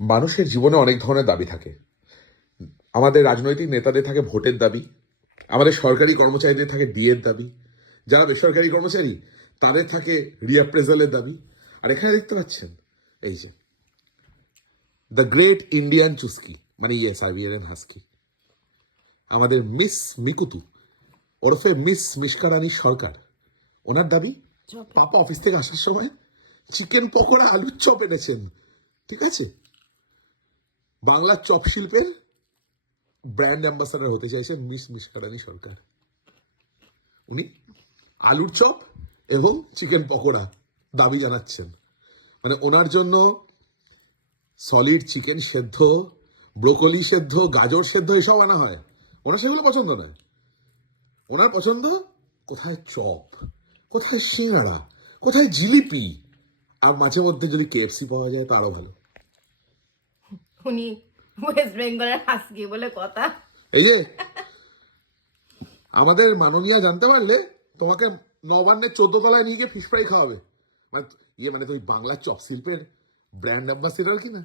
মানুষের জীবনে অনেক ধরনের দাবি থাকে। আমাদের রাজনৈতিক নেতাদের থাকে ভোটের দাবি, আমাদের সরকারি কর্মচারীদের থাকে ডিএর দাবি, যারা বেসরকারি কর্মচারী তাদের থাকে রিঅ্যাপ্রেজালের দাবি। আর এখানে দেখতে পাচ্ছেন এই যে দ্য গ্রেট ইন্ডিয়ান চুস্কি, মানে সাইবেরিয়ান হাস্কি, আমাদের মিস মিকুতু ওরফে মিস মিশকা রানী সরকার, ওনার দাবি পাপা অফিস থেকে আসার সময় চিকেন পকোড়া আলুর চপ এনেছেন। ঠিক আছে, বাংলার চপ শিল্পের ব্র্যান্ড অ্যাম্বাসাডার হতে চাইছেন মিস মিশকা রানী সরকার। উনি আলুর চপ এবং চিকেন পকোড়া দাবি জানাচ্ছেন। মানে ওনার জন্য সলিড চিকেন সেদ্ধ, ব্রোকলি সেদ্ধ, গাজর সেদ্ধ এসব আনা হয়, ওনার সেগুলো পছন্দ নয়। ওনার পছন্দ কোথায় চপ, কোথায় সিঙ্গাড়া, কোথায় জিলিপি, আর মাঝে মধ্যে যদি কেএফসি পাওয়া যায় তো আরো ভালো। উনি ওয়েস্ট বেঙ্গলের হাসকি বলে কথা। এই যে আমাদের মাননীয়া জানতে পারলে তোমাকে নবান্নের 14 তলায় নিয়ে গিয়ে ফিশ ফ্রাই খাওয়াবে। মানে মানে তো ওই বাংলার চপ শিল্পের ব্র্যান্ড অ্যাম্বাসেডর কিনা।